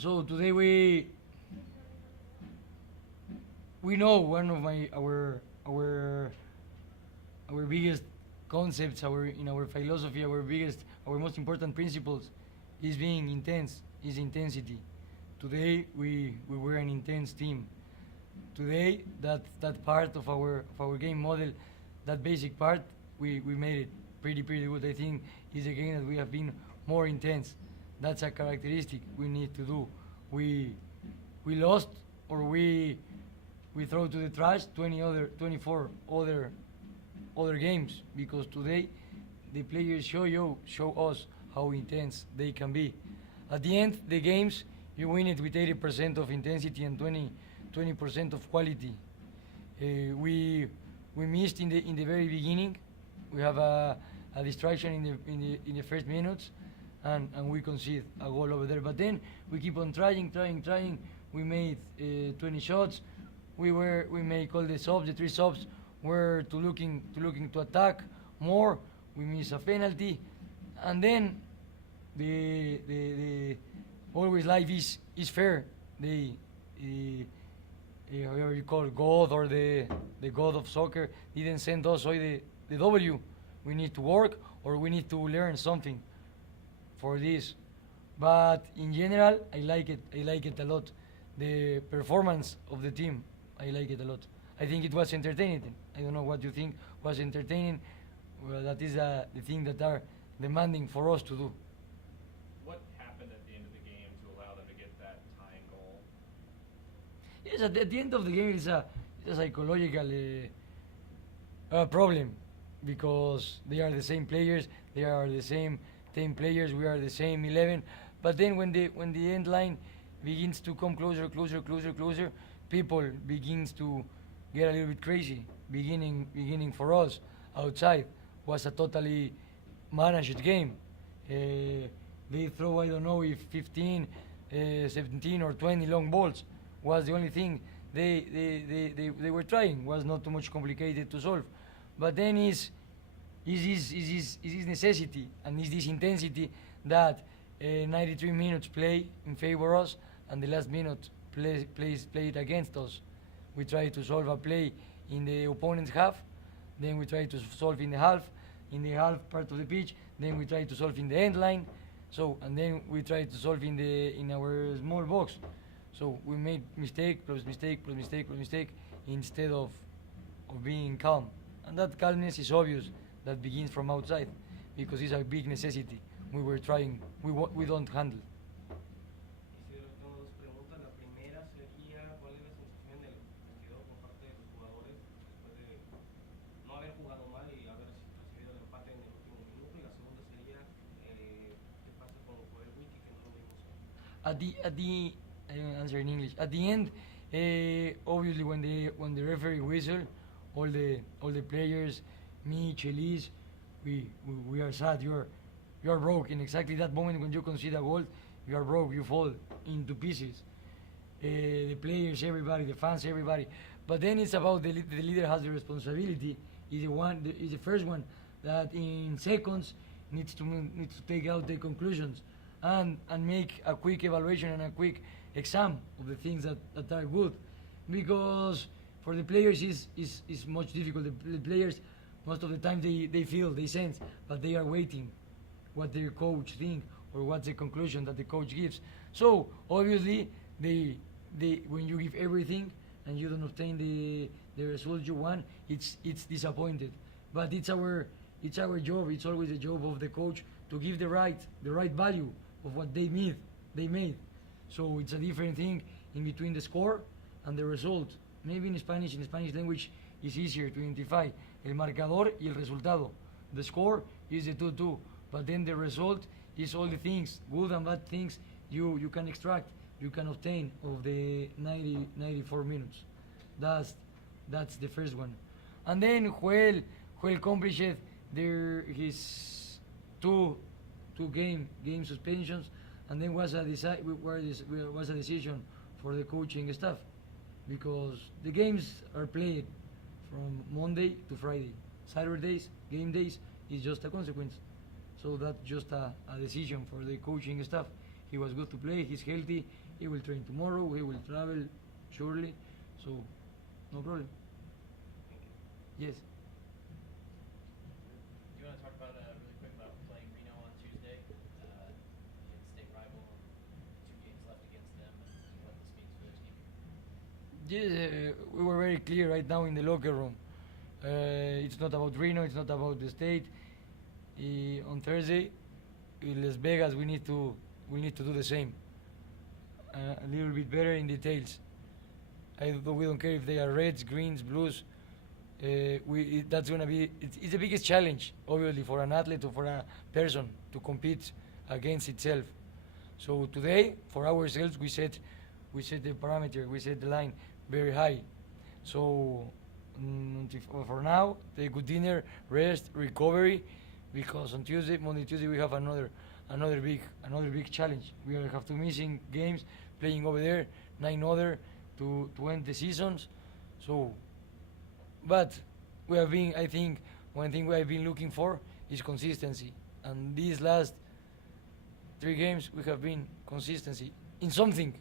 So today we know one of our biggest concepts, our in our philosophy, our most important principles is being intense, is intensity. Today we were an intense team. Today that part of our game model, that basic part, we made it pretty good. I think is a game that we have been more intense. That's a characteristic we need to do. We we lost or we throw to the trash 24 other games because today the players show us how intense they can be. At the end, the games you win it with 80% of intensity and 20% of quality. We missed in the very beginning. We have a distraction in the first minutes, and we concede a goal over there. But then we keep on trying. We made 20 shots. We make all the subs. The three subs were looking to attack more. We miss a penalty, and then the always life is fair. Whatever you call God or the God of soccer didn't send us hoy the W. We need to work or we need to learn something for this. But in general, I like it. I like it a lot. The performance of the team, I like it a lot. I think it was entertaining. I don't know what you think was entertaining. Well, that is the thing that are demanding for us to do. What happened at the end of the game to allow them to get that tying goal? Yes, at the end of the game, it's a psychological problem because they are the same players, they are the same 10 players, we are the same 11. But then when the end line begins to come closer, people begins to get a little bit crazy. Beginning for us outside was a totally managed game. They throw I don't know if 15, 17 or 20 long balls was the only thing they were trying. Was not too much complicated to solve. But then is this necessity and is this intensity that 93 minutes play in favor us and the last minute played against us. We try to solve a play in the opponent's half, then we try to solve in the half part of the pitch, then we try to solve in the end line, so and then we try to solve in our small box. So we made mistake plus mistake plus mistake plus mistake instead of being calm. And that calmness is obvious that begins from outside because it's a big necessity. We were trying, we don't handle. Isidro, tengo dos preguntas. La primera sería, ¿cuál es la sensación en el vestidor por parte de los jugadores después de no haber jugado mal y haber recibido el empate en el último minuto? Y la segunda sería, ¿qué pasa con el wiki que no lo vimos hoy? At the I answer in English. At the end, obviously when the referee whistle, all the players, me, Chelis, we are sad. You are broke in exactly that moment when you concede a goal. You are broke. You fall into pieces. The players, everybody, the fans, everybody. But then it's about the leader has the responsibility. Is the first one that in seconds needs to take out the conclusions and make a quick evaluation and a quick exam of the things that are good, because for the players is much difficult. The players most of the time they feel, they sense, but they are waiting what their coach think or what's the conclusion that the coach gives. So obviously they when you give everything and you don't obtain the result you want, it's disappointed. But it's our job. It's always the job of the coach to give the right value of what they made. So it's a different thing in between the score and the result. Maybe in the Spanish language, it's easier to identify el marcador y el resultado. The score is the 2-2, but then the result is all the things, good and bad things you can extract, you can obtain of the 94 minutes. That's the first one. And then Joel accomplished his two game suspensions, and then was a decision for the coaching staff because the games are played from Monday to Friday. Saturdays, game days, is just a consequence. So that's just a decision for the coaching staff. He was good to play. He's healthy. He will train tomorrow. He will travel surely. So, no problem. Yes. Do you want to talk about really quick about playing Reno on Tuesday? Against state rival, 2 games left against them, and what this means for their team. Yes, we were very clear right now in the locker room. It's not about Reno. It's not about the state. On Thursday, in Las Vegas, we need to do the same. A little bit better in details. We don't care if they are reds, greens, blues. That's gonna be it's the biggest challenge, obviously, for an athlete or for a person to compete against itself. So today, for ourselves, we set the parameter, we set the line very high. So for now, take a good dinner, rest, recovery, because on Monday, Tuesday, we have another big challenge. We have 2 missing games playing over there, 9 other to end the seasons. So, but we have been, I think, one thing we have been looking for is consistency. And these last 3 games, we have been consistency in something.